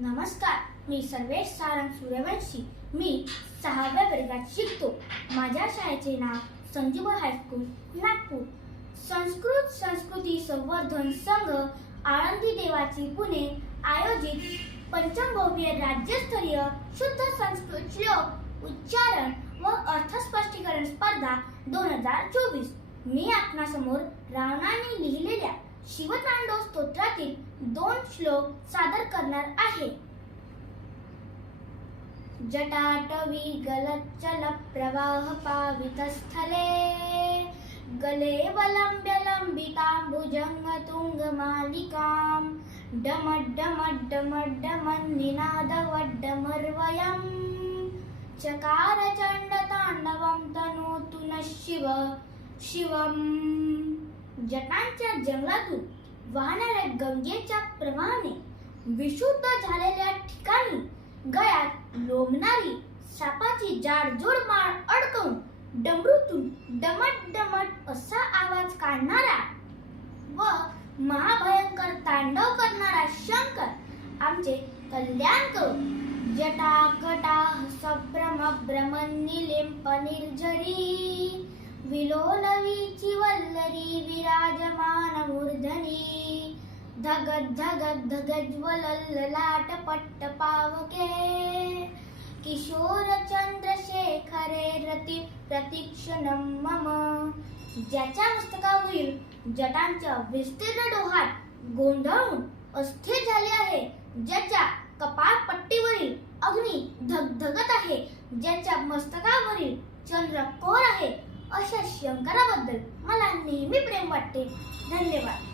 नमस्कार मी सर्वेश सारंग सूर्यवंशी. मी सहाव्या वर्गात शिकतो. माझ्या शाळेचे नाव संजीव हायस्कूल नागपूर. संस्कृत संस्कृती संवर्धन संघ आळंदी देवाची पुणे आयोजित पंचमभव्य राज्यस्तरीय शुद्ध संस्कृत श्लोक उच्चारण व अर्थस्पष्टीकरण स्पर्धा दोन हजार चोवीस. मी आपणासमोर रावणाने लिहिलेल्या शिवतांडव स्तोत्रातील दोन श्लोक सादर करणार आहे. जटाटवी गलच्चल प्रवाह पावितस्थले गले वलंब्य लंबितांबुजंग तुंग मालिकां डमड्डमड्डमड्डमन्निनादवड्डमर्वयम् चकार चंडतांडवं तनोतु न शिव शिवम। जटांच्या जंगलातून वाहणाऱ्या गंगेच्या प्रवाहाने विशुद्ध झालेल्या ठिकाणी गळ्यात लोंबणारी सापाची जाडजूड माळ अडकवून डमरूतून डमट डमट असा आवाज काढणारा व महाभयंकर तांडव करणारा शंकर आमचे कल्याण करू सप्रम सभ्रम भ्रमनिलिंप निर्झरी विलोलवीची वल्लरी विराजमान मूर्धनी धगद धगद धगज्वलल्ललाट पट्ट पावके. किशोर चंद्रशेखरे रती प्रतीक्षणम मम. ज्याच्या मस्तकावरील जटांच्या विस्तीर्ण डोहात गोंधळून अस्थिर झाले आहे ज्याच्या कपाळ पट्टीवरील अग्नी धगधगत आहे ज्याच्या मस्तकावरील चंद्र कोर आहे अशा शंकराबद्दल मला नेहमी प्रेम वाटते. धन्यवाद.